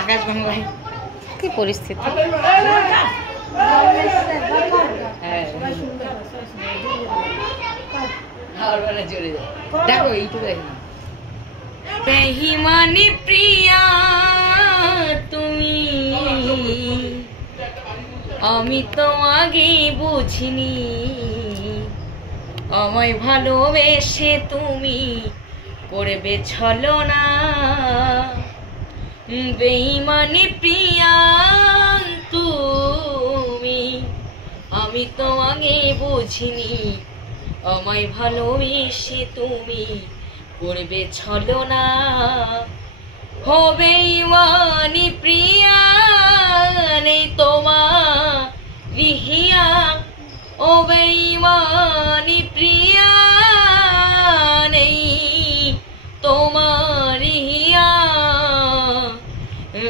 আকাশ বাংলায় কি পরিস্থিতি। দেখো এইটুকু বেহিমানি প্রিয়া তুমি, আমি তো আগে বুঝিনি, আমায় ভালোবেসে তুমি করবে ছলনা। বেঈমানি প্রিয়া তুমি, আমি তো আগে বুঝিনি, আমায় ভালোবেসে তুমি করবে ছলনা। ও বেঈমানি প্রিয়া নেই তোমার রিহিয়া, ও বেঈমানি প্রিয়া নেই তোমার রিহিয়া।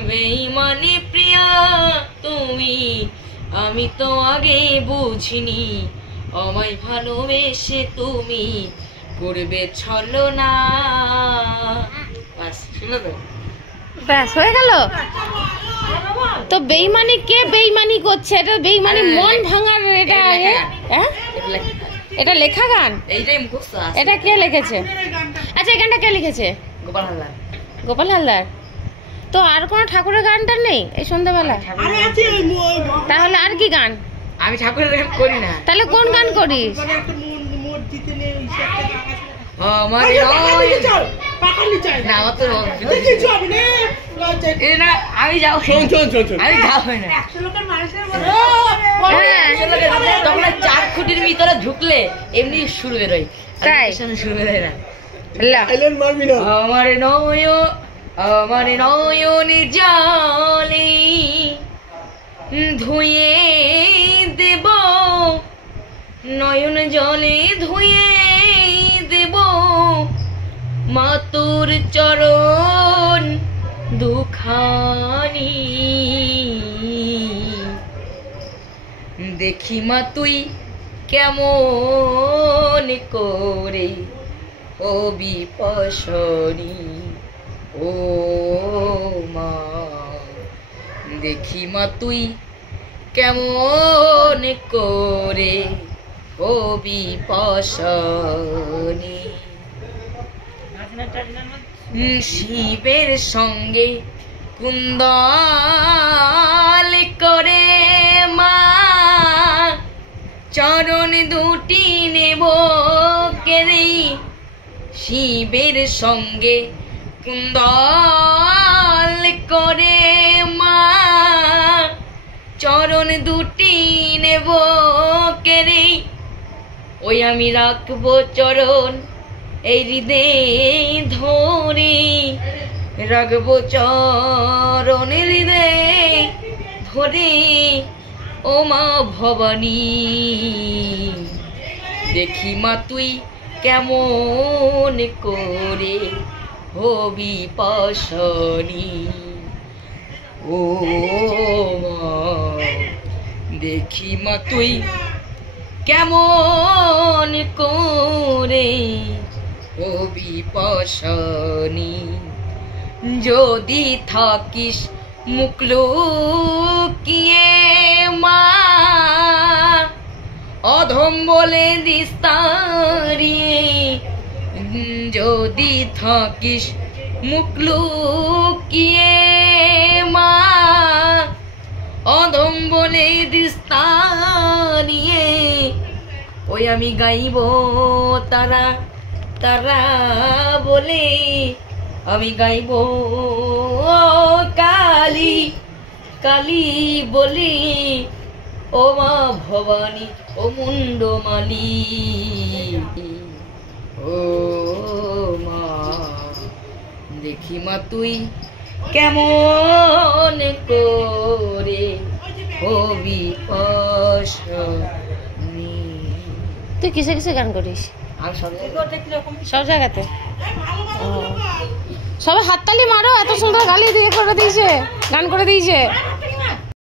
বেঈমানি প্রিয়া তুমি, আমি তো আগে বুঝিনি, আমায় ভালোবেসে তুমি করবে ছলনা। বাস শুনলো তো? ব্যাস হয়ে গেল তো। বেঈমানি কে বেঈমানি করছে? এটা বেঈমানি মন ভাঙার। এটা হ্যাঁ, এটা লেখা গান, এইটাই মুখস্থ আছে। এটা কে লিখেছে? আচ্ছা এই গানটা কে লিখেছে? গোপাল হালদার। গোপাল হালদার। তো আর কোনো ঠাকুরের গানটা নেই এই সন্ধ্যাবেলা? তাহলে আর কি গান? আমি ঠাকুরের গান করি না। তাহলে কোন গান করিস? আমি যাও, আমি যাও না। তখন 4 ফুটের ভিতরে ঢুকলে এমনি শুরু বেরোয়, তাই শুরু বেরোয় না। আমার নয়, আমার নয়নের জলে ধুয়ে দেব, নয়ন জলে ধুয়ে দেব মা তোর চরণ দুখানি। দেখি মা তুই কেমন করে ও বিপসরি, ও মা দেখি মা তুই কেমন করে ও বিপসনি। শিবের সঙ্গে কুন্দল করে মা চরণ দুটি নেব কেরে। শিবের সঙ্গে কুন্দল করে মা চরণ দুটি নেব কেরে। ওই আমি রাখবো চরণ এই হৃদয় ধরে, রাখবো চরণ হৃদয় ধরে ও মা ভবানী। দেখি মা তুই কেমন করে হবি পাশনি, ও মা দেখি মা তুই কেমন করে হবি পাশনি। যদি থাকিস মুখ লুকিয়ে মা অধম বলে দিস তাড়িয়ে। যদি থাকিস মুখ লুকিয়ে মা অধম বলে দিস তাড়িয়ে। ওই আমি গাইব তারা তারা বলে, আমি গাইব কালী কালী বলি, ও মা ভবানী ও মুন্ডমালি। ও মা দেখি মা তুই কেমন করে হবি পাশনি। তুই কিসে কিসে গান করিস? সব জায়গাতে। সবাই হাততালি মারো, এত সুন্দর গালি দিয়ে করে দিয়েছে, গান করে দিয়েছে।